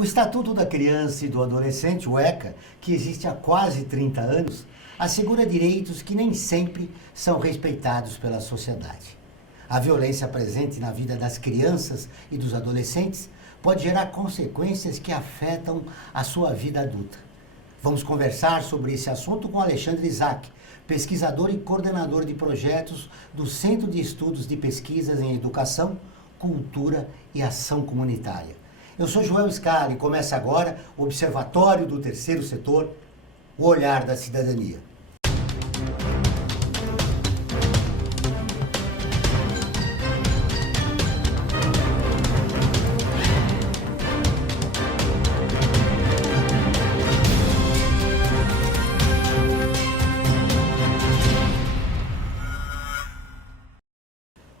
O Estatuto da Criança e do Adolescente, o ECA, que existe há quase 30 anos, assegura direitos que nem sempre são respeitados pela sociedade. A violência presente na vida das crianças e dos adolescentes pode gerar consequências que afetam a sua vida adulta. Vamos conversar sobre esse assunto com Alexandre Isaac, pesquisador e coordenador de projetos do Centro de Estudos de Pesquisas em Educação, Cultura e Ação Comunitária. Eu sou Joel Scali e começa agora o Observatório do Terceiro Setor, o olhar da cidadania.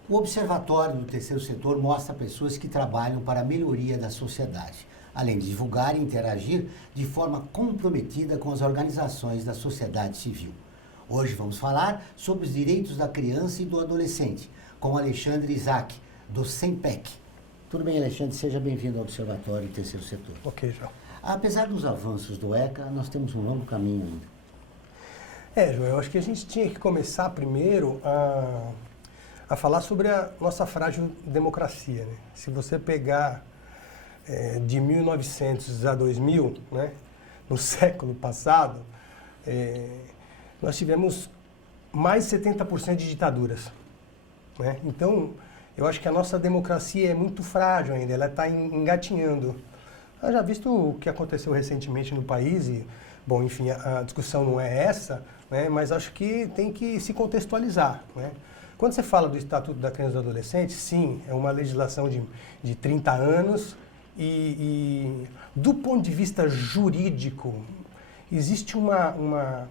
O Observatório do Terceiro Setor mostra pessoas que trabalham para a melhoria da sociedade, além de divulgar e interagir de forma comprometida com as organizações da sociedade civil. Hoje vamos falar sobre os direitos da criança e do adolescente, com Alexandre Isaac, do SEMPEC. Tudo bem, Alexandre? Seja bem-vindo ao Observatório do Terceiro Setor. Ok, João. Apesar dos avanços do ECA, nós temos um longo caminho ainda. João, eu acho que a gente tinha que começar primeiro a falar sobre a nossa frágil democracia, né? Se você pegar de 1900 a 2000, né, no século passado, nós tivemos mais de 70% de ditaduras, né? Então, eu acho que a nossa democracia é muito frágil ainda, ela está engatinhando. Eu já visto o que aconteceu recentemente no país e, bom, enfim, a discussão não é essa, né, mas acho que tem que se contextualizar, né? Quando você fala do Estatuto da Criança e do Adolescente, sim, é uma legislação de 30 anos e do ponto de vista jurídico, existe uma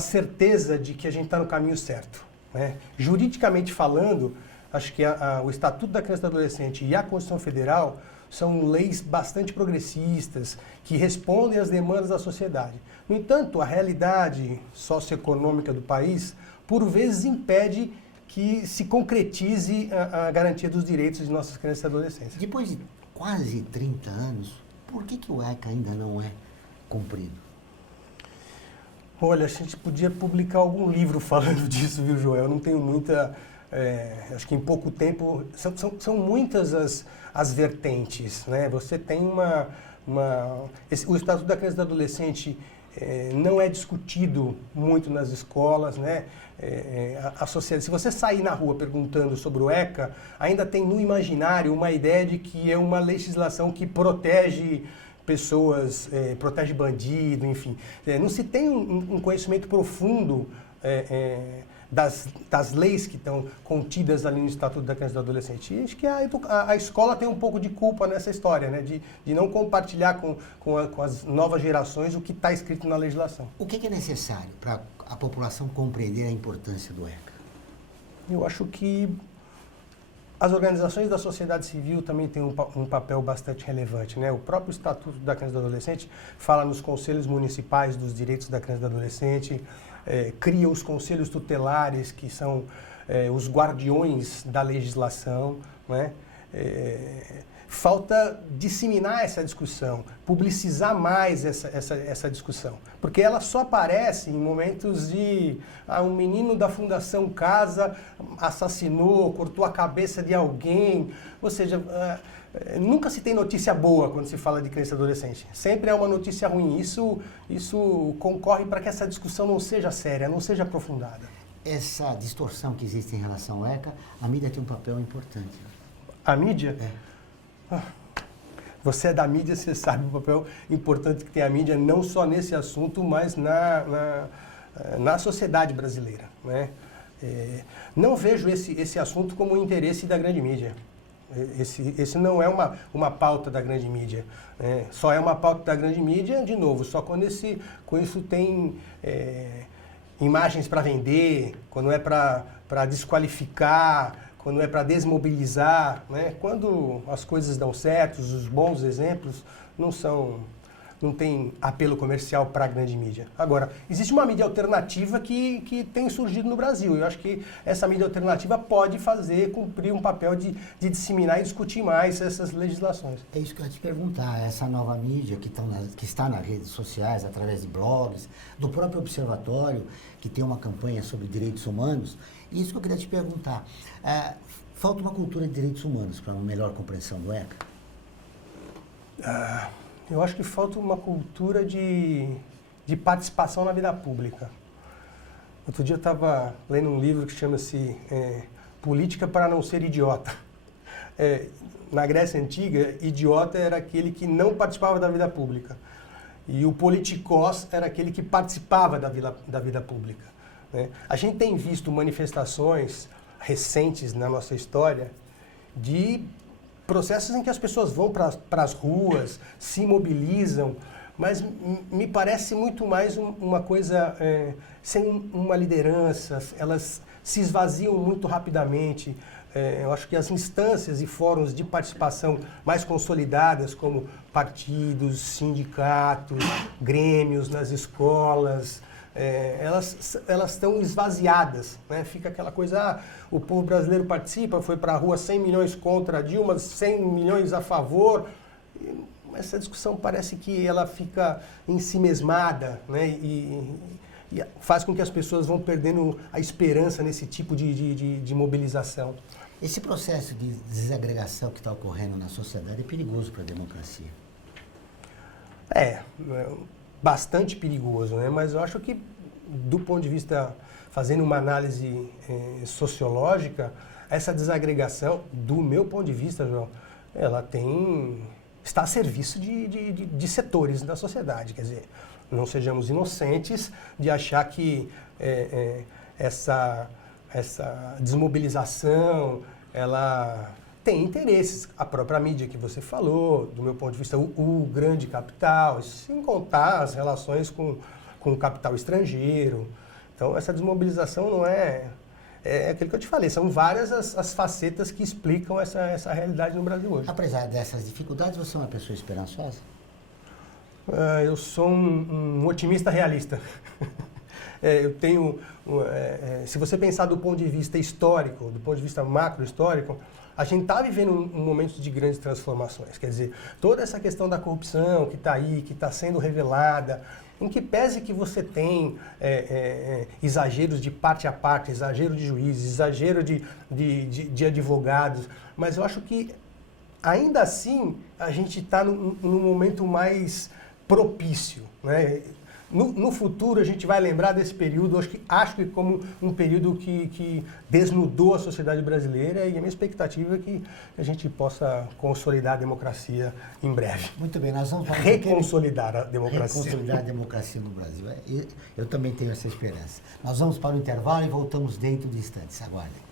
certeza de que a gente está no caminho certo, né? Juridicamente falando, acho que o Estatuto da Criança e do Adolescente e a Constituição Federal são leis bastante progressistas, que respondem às demandas da sociedade. No entanto, a realidade socioeconômica do país por vezes impede que se concretize a garantia dos direitos de nossas crianças e adolescentes. Depois de quase 30 anos, por que o ECA ainda não é cumprido? Olha, a gente podia publicar algum livro falando disso, viu, Joel? Eu não tenho muita... acho que em pouco tempo... São muitas as vertentes, né? Você tem o Estatuto da Criança e do Adolescente não é discutido muito nas escolas, né? A sociedade, se você sair na rua perguntando sobre o ECA, ainda tem no imaginário uma ideia de que é uma legislação que protege pessoas, protege bandido, enfim. Não se tem um conhecimento profundo das leis que estão contidas ali no Estatuto da Criança e do Adolescente. E acho que a escola tem um pouco de culpa nessa história, né? De não compartilhar com as novas gerações o que está escrito na legislação. O que é necessário para a população compreender a importância do ECA? Eu acho que as organizações da sociedade civil também têm um papel bastante relevante, né? O próprio Estatuto da Criança e do Adolescente fala nos conselhos municipais dos direitos da criança e do adolescente, cria os conselhos tutelares, que são os guardiões da legislação, né? Falta disseminar essa discussão, publicizar mais essa discussão, porque ela só aparece em momentos de um menino da Fundação Casa assassinou, cortou a cabeça de alguém, ou seja, nunca se tem notícia boa quando se fala de criança e adolescente, sempre é uma notícia ruim. Isso concorre para que essa discussão não seja séria, não seja aprofundada. Essa distorção que existe em relação ao ECA, a mídia tem um papel importante. A mídia? Você é da mídia, você sabe o papel importante que tem a mídia, não só nesse assunto, mas na sociedade brasileira, né? Não vejo esse assunto como um interesse da grande mídia. Esse não é uma pauta da grande mídia. Só é uma pauta da grande mídia, de novo, só quando com isso tem imagens para vender, quando é para desqualificar, quando é para desmobilizar, né? Quando as coisas dão certo, os bons exemplos não são não tem apelo comercial para a grande mídia. Agora, existe uma mídia alternativa que tem surgido no Brasil. Eu acho que essa mídia alternativa pode cumprir um papel de disseminar e discutir mais essas legislações. É isso que eu ia te perguntar, essa nova mídia que está nas redes sociais, através de blogs, do próprio Observatório, que tem uma campanha sobre direitos humanos, isso que eu queria te perguntar. Falta uma cultura de direitos humanos para uma melhor compreensão do ECA? Eu acho que falta uma cultura de participação na vida pública. Outro dia eu estava lendo um livro que chama-se Política para não ser idiota. Na Grécia Antiga, idiota era aquele que não participava da vida pública. E o politikos era aquele que participava da vida pública. Né? A gente tem visto manifestações recentes na nossa história de processos em que as pessoas vão para as ruas, se mobilizam, mas me parece muito mais uma coisa sem uma liderança, elas se esvaziam muito rapidamente. Eu acho que as instâncias e fóruns de participação mais consolidadas, como partidos, sindicatos, grêmios nas escolas, elas estão esvaziadas, né? Fica aquela coisa, o povo brasileiro participa, foi para a rua 100 milhões contra a Dilma, 100 milhões a favor. Essa discussão parece que ela fica ensimesmada, né? E faz com que as pessoas vão perdendo a esperança nesse tipo de mobilização. Esse processo de desagregação que está ocorrendo na sociedade é perigoso para a democracia. Bastante perigoso, né? Mas eu acho que, do ponto de vista, fazendo uma análise sociológica, essa desagregação, do meu ponto de vista, João, ela está a serviço de setores da sociedade. Quer dizer, não sejamos inocentes de achar que essa desmobilização, ela tem interesses. A própria mídia que você falou, do meu ponto de vista, o grande capital, sem contar as relações com o capital estrangeiro. Então, essa desmobilização não é aquilo que eu te falei, são várias as facetas que explicam essa realidade no Brasil hoje. Apesar dessas dificuldades, você é uma pessoa esperançosa? Eu sou um otimista realista. Eu tenho, se você pensar do ponto de vista histórico, do ponto de vista macro-histórico, a gente está vivendo um momento de grandes transformações. Quer dizer, toda essa questão da corrupção que está aí, que está sendo revelada, em que pese que você tem exageros de parte a parte, exagero de juízes, exagero de advogados, mas eu acho que, ainda assim, a gente está num momento mais propício, né? No futuro, a gente vai lembrar desse período, acho que como um período que desnudou a sociedade brasileira, e a minha expectativa é que a gente possa consolidar a democracia em breve. Muito bem, nós vamos reconsolidar a democracia. Reconsolidar a democracia no Brasil. Eu também tenho essa esperança. Nós vamos para o intervalo e voltamos dentro de instantes. Aguardem.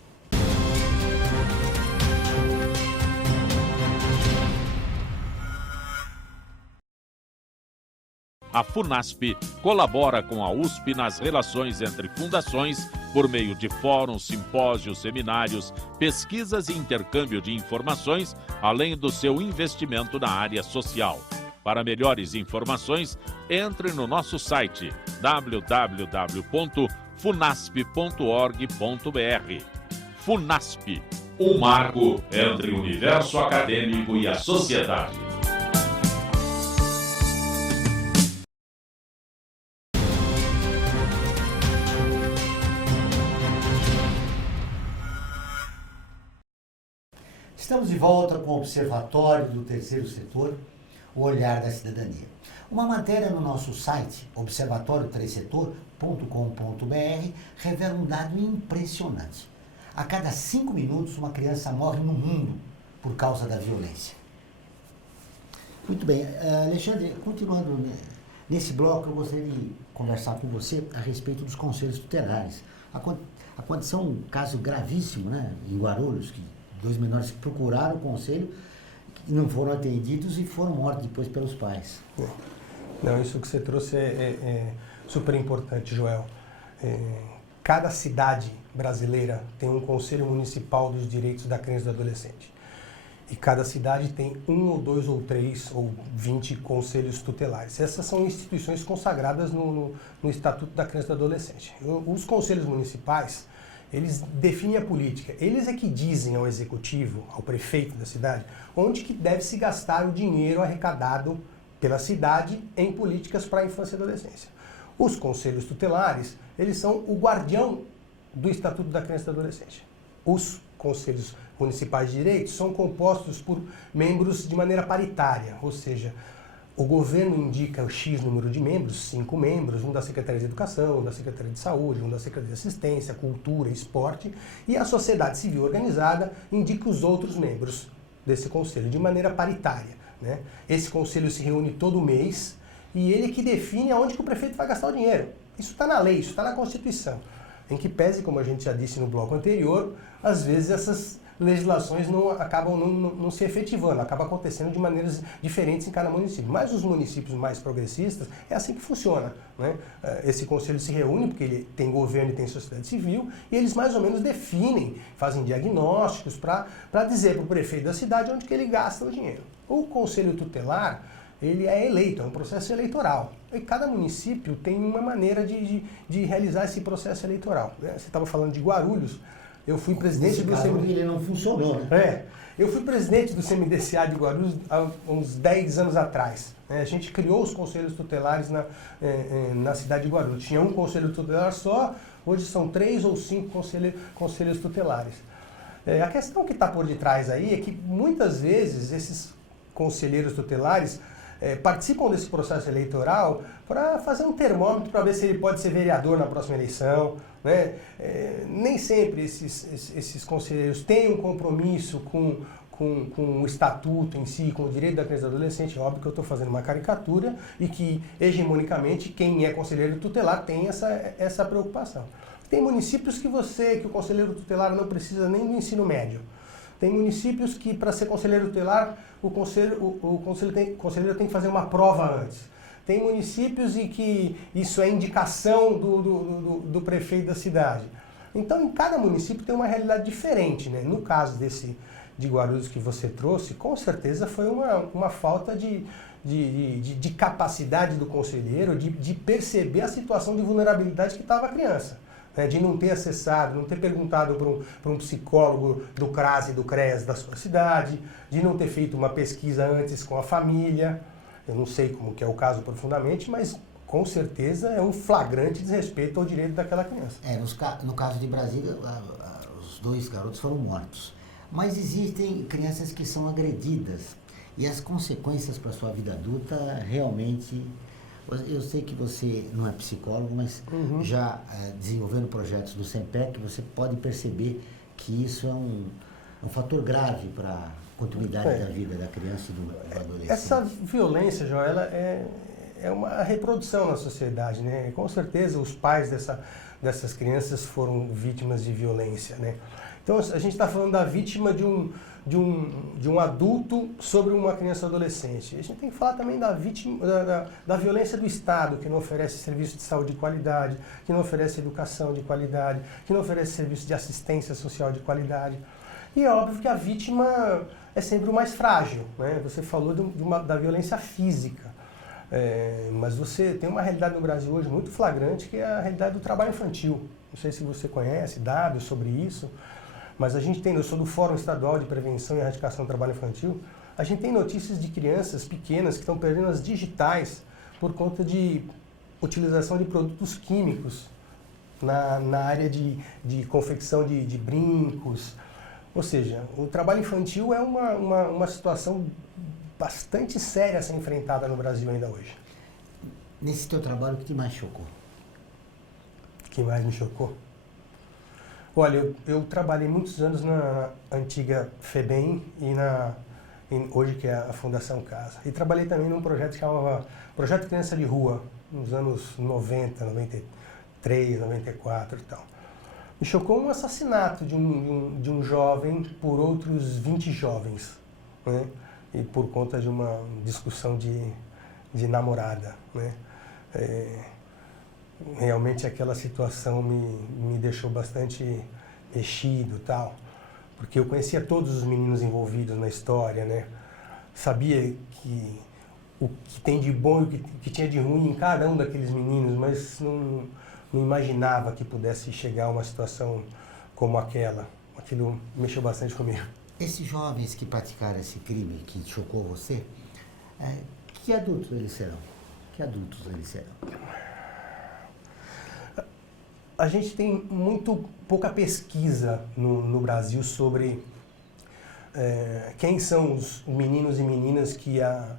A FUNASP colabora com a USP nas relações entre fundações por meio de fóruns, simpósios, seminários, pesquisas e intercâmbio de informações, além do seu investimento na área social. Para melhores informações, entre no nosso site www.funasp.org.br. FUNASP, um marco entre o universo acadêmico e a sociedade. Estamos de volta com o Observatório do Terceiro Setor, o Olhar da Cidadania. Uma matéria no nosso site, observatorioterceirsetor.com.br, revela um dado impressionante. A cada 5 minutos, uma criança morre no mundo por causa da violência. Muito bem, Alexandre, continuando nesse bloco, eu gostaria de conversar com você a respeito dos conselhos tutelares. Aconteceu um caso gravíssimo, né, em Guarulhos, que 2 menores que procuraram o conselho e não foram atendidos e foram mortos depois pelos pais. Não, isso que você trouxe é super importante, Joel. Cada cidade brasileira tem um Conselho Municipal dos Direitos da Criança e do Adolescente. E cada cidade tem 1 ou 2 ou 3 ou 20 conselhos tutelares. Essas são instituições consagradas no Estatuto da Criança e do Adolescente. Os conselhos municipais, eles definem a política. Eles é que dizem ao executivo, ao prefeito da cidade, onde que deve se gastar o dinheiro arrecadado pela cidade em políticas para a infância e adolescência. Os conselhos tutelares, eles são o guardião do Estatuto da Criança e do Adolescente. Os conselhos municipais de direito são compostos por membros de maneira paritária, ou seja, o governo indica o X número de membros, 5 membros, um da Secretaria de Educação, um da Secretaria de Saúde, um da Secretaria de Assistência, Cultura, Esporte, e a sociedade civil organizada indica os outros membros desse conselho, de maneira paritária, né? Esse conselho se reúne todo mês e ele que define aonde que o prefeito vai gastar o dinheiro. Isso está na lei, isso está na Constituição, em que pese, como a gente já disse no bloco anterior, às vezes essas legislações acabam não se efetivando, acaba acontecendo de maneiras diferentes em cada município. Mas os municípios mais progressistas, é assim que funciona, né? Esse conselho se reúne porque ele tem governo e tem sociedade civil, e eles mais ou menos definem, fazem diagnósticos para dizer para o prefeito da cidade onde que ele gasta o dinheiro. O conselho tutelar, ele é eleito, é um processo eleitoral. E cada município tem uma maneira de realizar esse processo eleitoral, né? Você estava falando de Guarulhos. Eu fui presidente do CMDCA. Ele não funcionou, né? Eu fui presidente do CMDCA de Guarulhos há uns 10 anos atrás. A gente criou os conselhos tutelares na cidade de Guarulhos. Tinha um conselho tutelar só, hoje são 3 ou 5 conselhos tutelares. A questão que está por detrás aí é que muitas vezes esses conselheiros tutelares participam desse processo eleitoral para fazer um termômetro para ver se ele pode ser vereador na próxima eleição, né? Nem sempre esses conselheiros têm um compromisso com o estatuto em si, com o direito da criança e do adolescente. É óbvio que eu estou fazendo uma caricatura e que, hegemonicamente, quem é conselheiro tutelar tem essa preocupação. Tem municípios que o conselheiro tutelar não precisa nem do ensino médio. Tem municípios que, para ser conselheiro tutelar, o conselheiro tem que fazer uma prova antes. Tem municípios em que isso é indicação do prefeito da cidade. Então, em cada município tem uma realidade diferente, né? No caso de Guarulhos que você trouxe, com certeza foi uma falta de capacidade do conselheiro de perceber a situação de vulnerabilidade que estava a criança. De não ter acessado, não ter perguntado para um psicólogo do CRAS e do CRES da sua cidade, de não ter feito uma pesquisa antes com a família. Eu não sei como que é o caso profundamente, mas com certeza é um flagrante desrespeito ao direito daquela criança. No caso de Brasília, os 2 garotos foram mortos. Mas existem crianças que são agredidas e as consequências para a sua vida adulta realmente... Eu sei que você não é psicólogo, mas já desenvolvendo projetos do SEMPEC, você pode perceber que isso é um fator grave para a continuidade da vida da criança e do adolescente. Essa violência, João, ela é uma reprodução na sociedade, né? Com certeza os pais dessas crianças foram vítimas de violência, né? Então a gente está falando da vítima de um adulto sobre uma criança ou adolescente. A gente tem que falar também da vítima da violência do Estado, que não oferece serviço de saúde de qualidade, que não oferece educação de qualidade, que não oferece serviço de assistência social de qualidade. E é óbvio que a vítima é sempre o mais frágil, né? Você falou da violência física, mas você tem uma realidade no Brasil hoje muito flagrante, que é a realidade do trabalho infantil. Não sei se você conhece dados sobre isso, mas eu sou do Fórum Estadual de Prevenção e Erradicação do Trabalho Infantil, a gente tem notícias de crianças pequenas que estão perdendo as digitais por conta de utilização de produtos químicos na área de confecção de brincos. Ou seja, o trabalho infantil é uma situação bastante séria a ser enfrentada no Brasil ainda hoje. Nesse teu trabalho, o que te mais chocou? O que mais me chocou? Olha, eu trabalhei muitos anos na antiga FEBEM e hoje que é a Fundação Casa. E trabalhei também num projeto que chamava Projeto Criança de Rua, nos anos 90, 93, 94 e tal. Me chocou um assassinato de um jovem por outros 20 jovens, né? E por conta de uma discussão de namorada, né? Realmente aquela situação me deixou bastante mexido e tal, porque eu conhecia todos os meninos envolvidos na história, né? Sabia que o que tem de bom e o que tinha de ruim em cada um daqueles meninos, mas não imaginava que pudesse chegar a uma situação como aquela. Aquilo mexeu bastante comigo. Esses jovens que praticaram esse crime que chocou você, que adultos eles serão? Que adultos eles serão? A gente tem muito pouca pesquisa no Brasil sobre quem são os meninos e meninas que há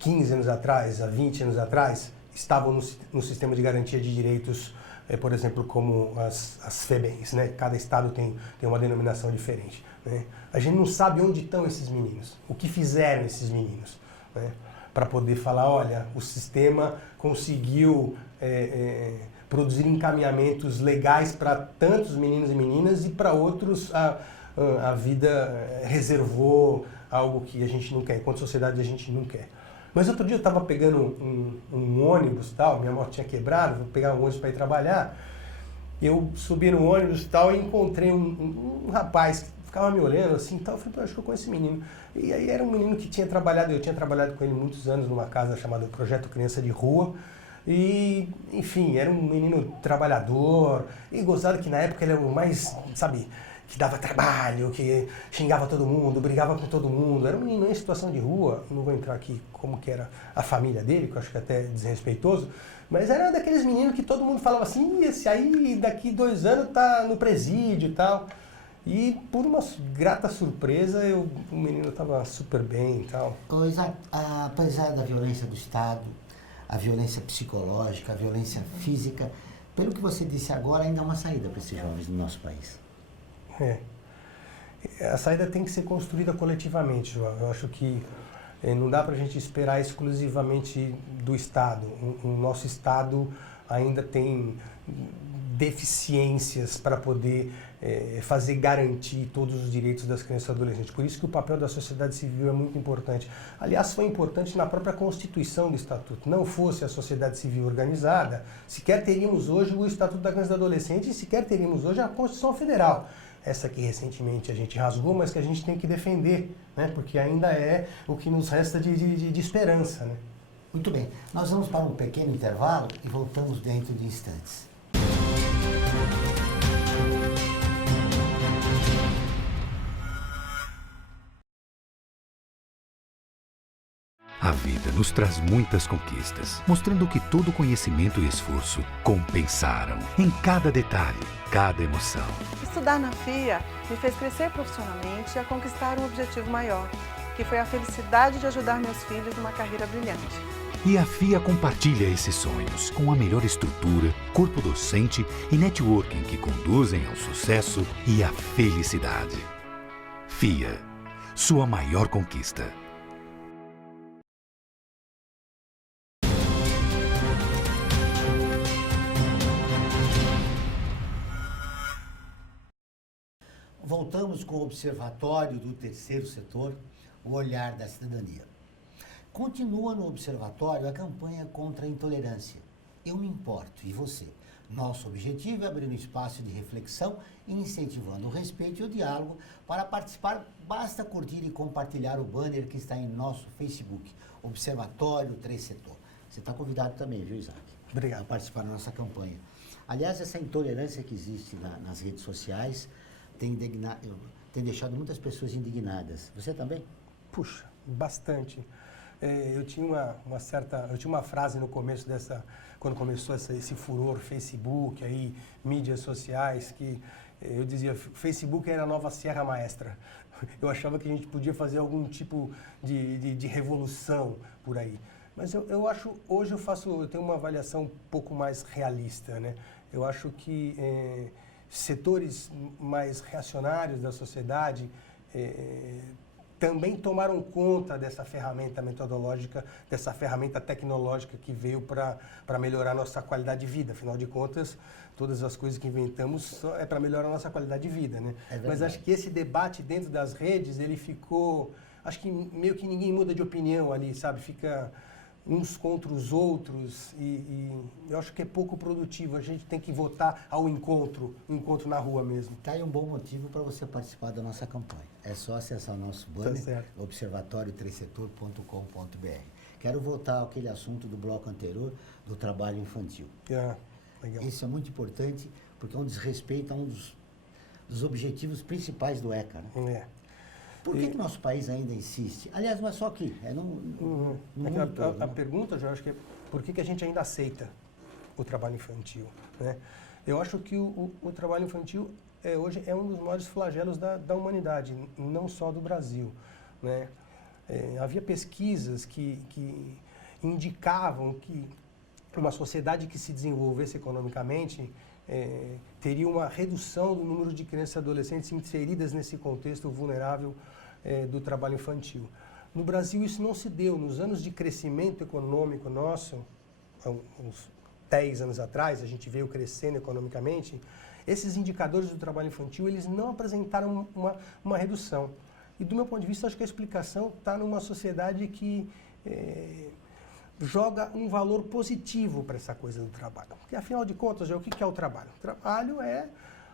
15 anos atrás, há 20 anos atrás, estavam no sistema de garantia de direitos, por exemplo, como as FEBEMs, né? Cada estado tem uma denominação diferente, né? A gente não sabe onde estão esses meninos, o que fizeram esses meninos, né? Para poder falar, olha, o sistema conseguiu produzir encaminhamentos legais para tantos meninos e meninas e para outros a vida reservou algo que a gente não quer, enquanto sociedade a gente não quer. Mas outro dia eu estava pegando um ônibus, tal, minha moto tinha quebrado, vou pegar um ônibus para ir trabalhar, eu subi no ônibus tal, e encontrei um rapaz que ficava me olhando assim, tal, eu falei, acho que eu conheço esse menino. E aí era um menino que tinha trabalhado, eu tinha trabalhado com ele muitos anos numa casa chamada Projeto Criança de Rua, e, enfim, era um menino trabalhador, e gozado que na época ele era o mais, sabe, que dava trabalho, que xingava todo mundo, brigava com todo mundo. Era um menino em situação de rua, não vou entrar aqui como que era a família dele, que eu acho que é até desrespeitoso, mas era daqueles meninos que todo mundo falava assim, esse aí daqui 2 anos tá no presídio e tal. E por uma grata surpresa, o menino estava super bem e tal. Isaac, apesar da violência do Estado, a violência psicológica, a violência física, pelo que você disse agora, ainda há uma saída para esses jovens no nosso país. A saída tem que ser construída coletivamente, João. Eu acho que não dá para a gente esperar exclusivamente do Estado. O nosso Estado ainda tem deficiências para poder fazer garantir todos os direitos das crianças e adolescentes. Por isso que o papel da sociedade civil é muito importante. Aliás, foi importante na própria Constituição do Estatuto. Não fosse a sociedade civil organizada, sequer teríamos hoje o Estatuto da Criança e do Adolescente e sequer teríamos hoje a Constituição Federal. Essa que recentemente a gente rasgou, mas que a gente tem que defender, né? Porque ainda é o que nos resta de esperança, né? Muito bem, nós vamos para um pequeno intervalo e voltamos dentro de instantes. A vida nos traz muitas conquistas, mostrando que todo conhecimento e esforço compensaram em cada detalhe, cada emoção. Estudar na FIA me fez crescer profissionalmente e a conquistar um objetivo maior, que foi a felicidade de ajudar meus filhos numa carreira brilhante. E a FIA compartilha esses sonhos com a melhor estrutura, corpo docente e networking que conduzem ao sucesso e à felicidade. FIA, sua maior conquista. Voltamos com o Observatório do Terceiro Setor, o Olhar da Cidadania. Continua no Observatório a campanha contra a intolerância. Eu me importo, e você? Nosso objetivo é abrir um espaço de reflexão, incentivando o respeito e o diálogo. Para participar, basta curtir e compartilhar o banner que está em nosso Facebook, Observatório 3 Setor. Você está convidado também, viu, Isaac? Obrigado. A participar da nossa campanha. Aliás, essa intolerância que existe nas redes sociais tem deixado muitas pessoas indignadas. Você também? Puxa, bastante. Eu tinha uma frase no começo quando começou esse furor Facebook, aí, mídias sociais, que eu dizia, Facebook era a nova Sierra Maestra. Eu achava que a gente podia fazer algum tipo de revolução por aí. Mas eu acho, hoje eu tenho uma avaliação um pouco mais realista, né? Eu acho que setores mais reacionários da sociedade também tomaram conta dessa ferramenta metodológica, dessa ferramenta tecnológica que veio para melhorar a nossa qualidade de vida. Afinal de contas, todas as coisas que inventamos é para melhorar a nossa qualidade de vida, né? Mas acho que esse debate dentro das redes, ele ficou... Acho que meio que ninguém muda de opinião ali, sabe? Fica uns contra os outros e eu acho que é pouco produtivo. A gente tem que votar ao encontro na rua mesmo. Tá aí um bom motivo para você participar da nossa campanha. É só acessar o nosso banner, observatório3setor.com.br. Quero voltar àquele assunto do bloco anterior, do trabalho infantil. Legal. Isso é muito importante, porque é um desrespeito a um dos objetivos principais do ECA, né? Por que o nosso país ainda insiste? Aliás, não é só aqui, é no mundo todo, A né? pergunta, eu acho que é por que a gente ainda aceita o trabalho infantil, né? Eu acho que o trabalho infantil hoje é um dos maiores flagelos da humanidade, não só do Brasil, né? Havia pesquisas que indicavam que uma sociedade que se desenvolvesse economicamente teria uma redução do número de crianças e adolescentes inseridas nesse contexto vulnerável do trabalho infantil. No Brasil isso não se deu. Nos anos de crescimento econômico nosso, há uns 10 anos atrás, a gente veio crescendo economicamente, esses indicadores do trabalho infantil eles não apresentaram uma redução. E do meu ponto de vista, acho que a explicação está numa sociedade que joga um valor positivo para essa coisa do trabalho. Porque, afinal de contas, o que é o trabalho? O trabalho é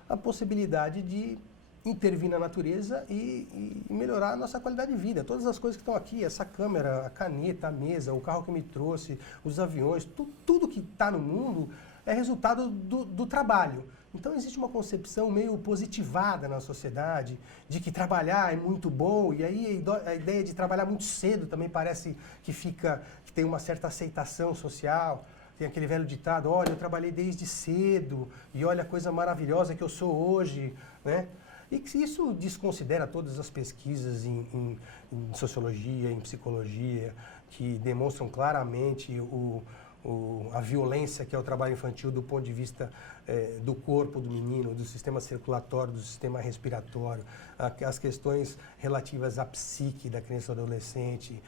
a possibilidade de intervir na natureza e melhorar a nossa qualidade de vida. Todas as coisas que estão aqui, essa câmera, a caneta, a mesa, o carro que me trouxe, os aviões, tudo que está no mundo é resultado do trabalho. Então existe uma concepção meio positivada na sociedade de que trabalhar é muito bom, e aí a ideia de trabalhar muito cedo também parece que tem uma certa aceitação social. Tem aquele velho ditado, olha, eu trabalhei desde cedo e olha a coisa maravilhosa que eu sou hoje, né? E que isso desconsidera todas as pesquisas em sociologia, em psicologia, que demonstram claramente a violência que é o trabalho infantil do ponto de vista do corpo do menino, do sistema circulatório, do sistema respiratório, as questões relativas à psique da criança e do adolescente,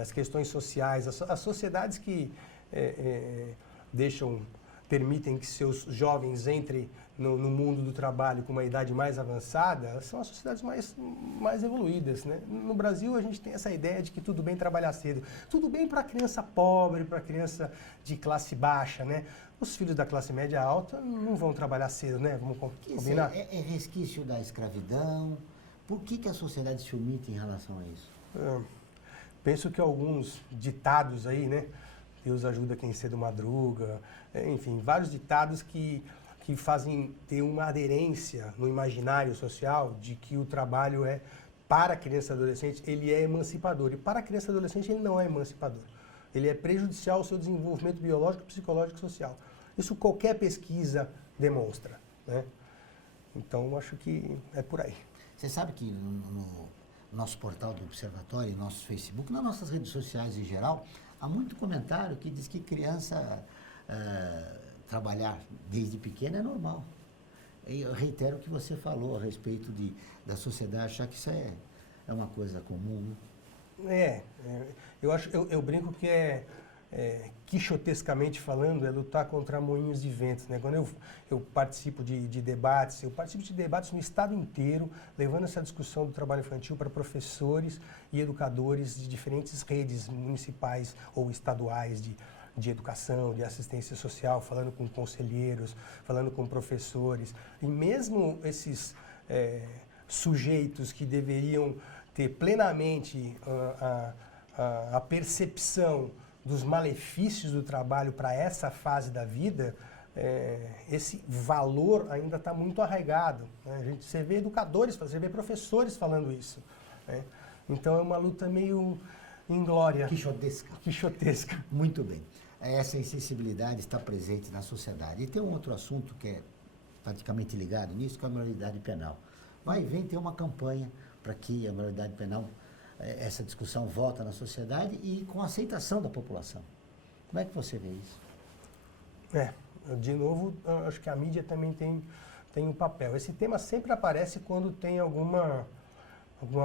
as questões sociais, as sociedades que permitem que seus jovens entrem no mundo do trabalho com uma idade mais avançada, são as sociedades mais evoluídas, né? No Brasil, a gente tem essa ideia de que tudo bem trabalhar cedo. Tudo bem para criança pobre, para criança de classe baixa, né? Os filhos da classe média alta não vão trabalhar cedo, né? Vamos combinar? É resquício da escravidão. Por que a sociedade se omite em relação a isso? Penso que alguns ditados aí, né? Deus ajuda quem cedo madruga, enfim, vários ditados que fazem ter uma aderência no imaginário social de que o trabalho para a criança e adolescente, ele é emancipador. E para a criança e adolescente, ele não é emancipador. Ele é prejudicial ao seu desenvolvimento biológico, psicológico e social. Isso qualquer pesquisa demonstra, né? Então, acho que é por aí. Você sabe que no nosso portal do Observatório, no nosso Facebook, nas nossas redes sociais em geral, há muito comentário que diz que criança trabalhar desde pequena é normal. Eu reitero o que você falou a respeito da sociedade achar que isso é uma coisa comum. Eu brinco que quixotescamente falando, é lutar contra moinhos de ventos, né? Quando eu participo de debates, no estado inteiro, levando essa discussão do trabalho infantil para professores e educadores de diferentes redes municipais ou estaduais de educação, de assistência social, falando com conselheiros, falando com professores. E mesmo esses sujeitos que deveriam ter plenamente a percepção dos malefícios do trabalho para essa fase da vida, esse valor ainda está muito arraigado, né? Você vê educadores, você vê professores falando isso, né? Então é uma luta meio inglória. Quixotesca. Muito bem. Essa insensibilidade está presente na sociedade. E tem um outro assunto que é praticamente ligado nisso, que é a maioridade penal. Vai e vem ter uma campanha para que a maioridade penal, essa discussão volta na sociedade e com a aceitação da população. Como é que você vê isso? De novo, acho que a mídia também tem um papel. Esse tema sempre aparece quando tem alguma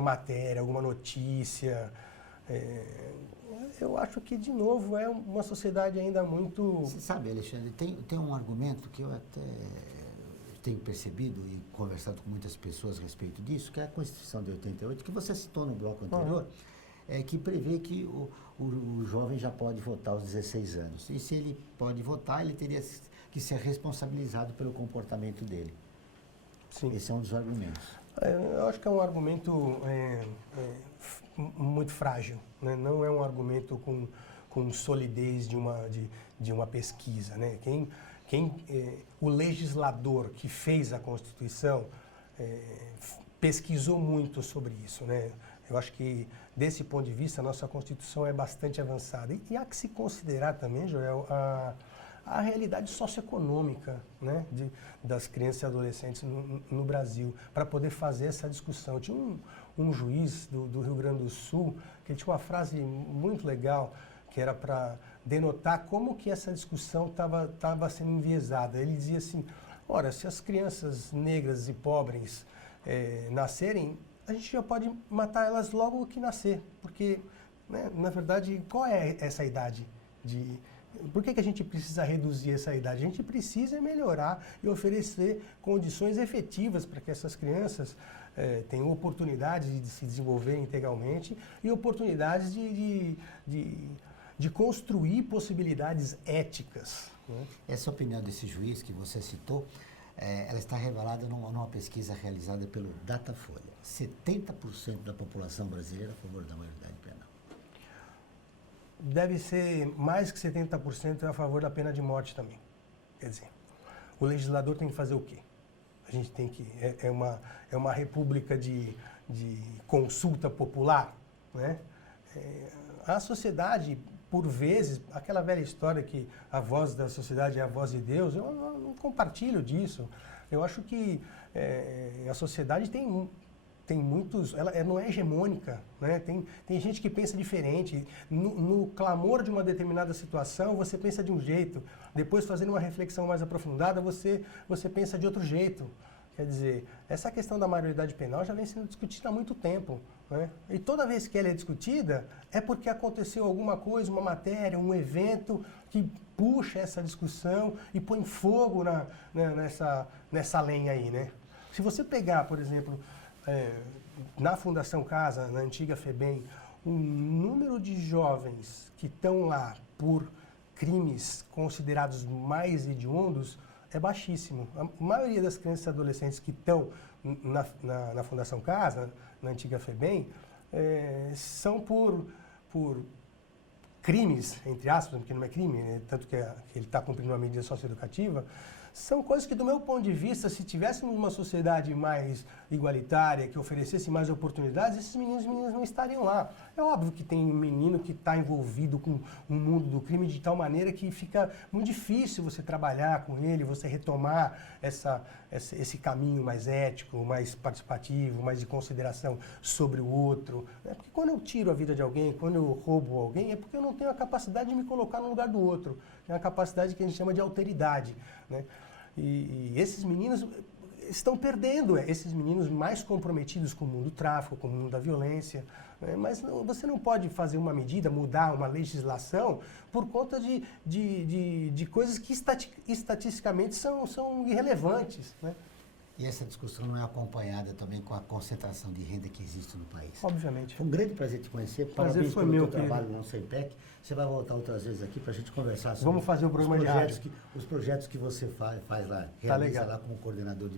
matéria, alguma notícia. Eu acho que, de novo, é uma sociedade ainda muito... Você sabe, Alexandre, tem um argumento que eu até tenho percebido e conversado com muitas pessoas a respeito disso, que é a Constituição de 88, que você citou no bloco anterior, que prevê que o jovem já pode votar aos 16 anos. E se ele pode votar, ele teria que ser responsabilizado pelo comportamento dele. Sim. Esse é um dos argumentos. Eu acho que é um argumento muito frágil, né? Não é um argumento com solidez de uma pesquisa, né? O legislador que fez a Constituição pesquisou muito sobre isso, né? Eu acho que, desse ponto de vista, a nossa Constituição é bastante avançada. E há que se considerar também, Joel, a realidade socioeconômica, né, das crianças e adolescentes no Brasil, para poder fazer essa discussão. Tinha um juiz do Rio Grande do Sul que tinha uma frase muito legal, que era para denotar como que essa discussão estava sendo enviesada. Ele dizia assim: ora, se as crianças negras e pobres nascerem, a gente já pode matar elas logo que nascer, porque, né, na verdade, qual é essa idade? Por que a gente precisa reduzir essa idade? A gente precisa melhorar e oferecer condições efetivas para que essas crianças tenham oportunidades de se desenvolver integralmente e oportunidades de construir possibilidades éticas, né? Essa opinião desse juiz que você citou, ela está revelada numa pesquisa realizada pelo Datafolha. 70% da população brasileira é a favor da maioridade penal. Deve ser mais que 70% a favor da pena de morte também. Quer dizer, o legislador tem que fazer o quê? A gente tem que... É uma república de consulta popular, né? A sociedade, por vezes, aquela velha história que a voz da sociedade é a voz de Deus, eu não compartilho disso. Eu acho que a sociedade tem muitos, ela não é hegemônica, né? Tem gente que pensa diferente. No clamor de uma determinada situação, você pensa de um jeito. Depois, fazendo uma reflexão mais aprofundada, você pensa de outro jeito. Quer dizer, essa questão da maioridade penal já vem sendo discutida há muito tempo, né? E toda vez que ela é discutida, é porque aconteceu alguma coisa, uma matéria, um evento que puxa essa discussão e põe fogo nessa lenha aí, né? Se você pegar, por exemplo, na Fundação Casa, na antiga FEBEM, o número de jovens que estão lá por crimes considerados mais hediondos é baixíssimo. A maioria das crianças e adolescentes que estão na Fundação Casa, na antiga FEBEM, são por crimes, entre aspas, porque não é crime, né? Tanto que ele está cumprindo uma medida socioeducativa. São coisas que, do meu ponto de vista, se tivéssemos uma sociedade mais igualitária, que oferecesse mais oportunidades, esses meninos e meninas não estariam lá. É óbvio que tem um menino que está envolvido com o mundo do crime de tal maneira que fica muito difícil você trabalhar com ele, você retomar esse caminho mais ético, mais participativo, mais de consideração sobre o outro. Porque quando eu tiro a vida de alguém, quando eu roubo alguém, é porque eu não tenho a capacidade de me colocar no lugar do outro. É uma capacidade que a gente chama de alteridade, né? E esses meninos estão perdendo, esses meninos mais comprometidos com o mundo do tráfico, com o mundo da violência, né? Mas você não pode fazer uma medida, mudar uma legislação por conta de coisas que estatisticamente são irrelevantes, né? E essa discussão não é acompanhada também com a concentração de renda que existe no país. Obviamente. Foi um grande prazer te conhecer. Parabéns pelo teu trabalho no CEMPEC. Você vai voltar outras vezes aqui para a gente conversar sobre Vamos fazer um programa de rádio. Os projetos que você faz lá, realiza lá como coordenador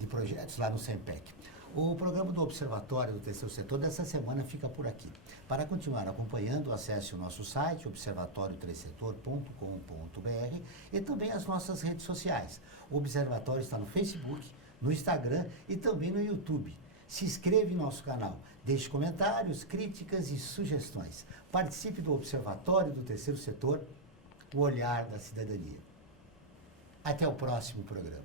de projetos lá no CEMPEC. O programa do Observatório do Terceiro Setor dessa semana fica por aqui. Para continuar acompanhando, acesse o nosso site, observatorioterceirsetor.com.br, e também as nossas redes sociais. O Observatório está no Facebook, no Instagram e também no YouTube. Se inscreva em nosso canal, deixe comentários, críticas e sugestões. Participe do Observatório do Terceiro Setor, o olhar da cidadania. Até o próximo programa.